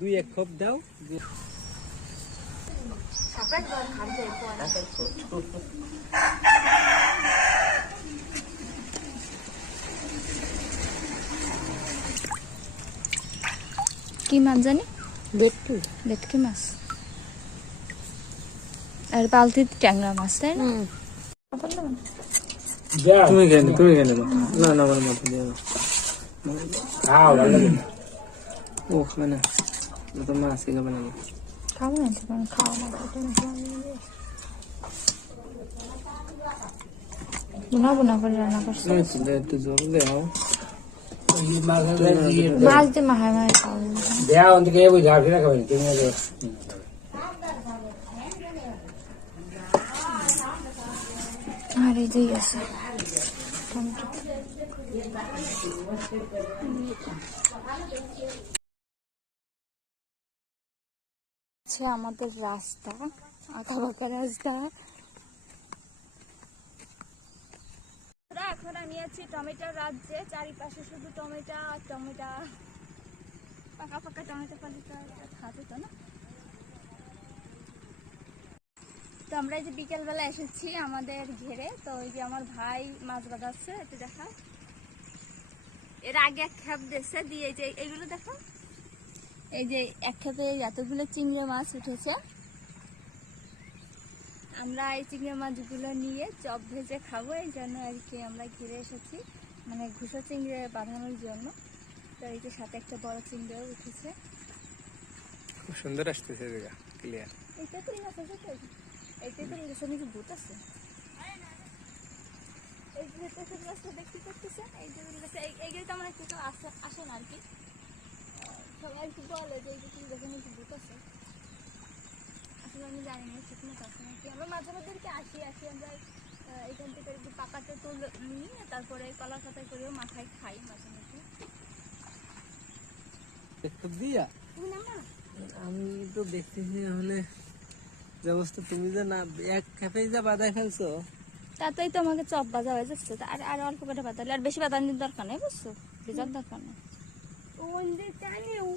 দুই এক খোপ দাও। কি মাছ জানি? ভেটকি মাছ আর বালতিতে ট্যাংরা মাছ, তাই না? তুমি খেয়ে না না আমার মতো দিয়ে ও খাবে না, তো মাছ খাবে না। খাবো না, খাওয়া না বোনা করে রান্না করছো। একটু জল দেও, মাছ দিয়ে মাহায় মাহায় খাওয়া দেওয়া অন্তকে বুঝা ফিরে খাবেন তুমি। আর এই যে আছে টমেটো। আমাদের রাস্তা, আঁকা বাঁকা রাস্তা। এখন আমি আছি টমেটোর রাজ্যে, চারিপাশে শুধু টমেটো আর টমেটো, পাকা পাকা টমেটো পালিটা খাতে তো না। তো আমরা এই যে বিকেলবেলা এসেছি আমাদের ঘেরে, তো ওই যে আমার ভাই মাছ বাঁধাচ্ছে, একটু দেখা। এর আগে এক খেপ দিয়েছে, দিয়ে যে এইগুলো দেখো, এই যে এক খেপে এতগুলো চিংড়ি মাছ উঠেছে। আমরা এই চিংড়ি মাছগুলো নিয়ে চপ ভেজে খাবো, এই জন্য আর কি আমরা ঘিরে এসেছি, মানে ঘুষো চিংড়ি বাঁধানোর জন্য। তো এই যে সাথে একটা বড় চিংড়িও উঠেছে, খুব সুন্দর আসতেছে জায়গা ক্লিয়ার। এই তেঁতুল গাছ আছে তো, এই তেঁতুল গাছের নাকি ভূত আছে। এই যে তেঁতুল গাছটা দেখতে পাচ্ছেন, এই তেঁতুল গাছে এইগুলো তো আমার একটু আসে না আর কি, সবাই আর কি বলে যে এই তেঁতুল গাছের নাকি ভূত আছে। আসলে আমি জানি না ঠিক মতো আছে নাকি। আমরা মাঝে মধ্যে আসি আমরা এখান থেকে একটু পাকা তেঁতুল নিয়ে তারপরে কলার পাতায় করেও মাথায় খাই মাঝে মধ্যে। আমি তো দেখতেছি তাহলে যে অবস্থা, তুমি যে না এক খেপেই যা বাদায় ফেলছো, তাতেই তো আমাকে চপ বাজা হয়ে যাচ্ছে। আর অল্প করে বাদালে, আর বেশি বাদানোর দরকার নেই, বুঝছো, ভেজার দরকার নেই।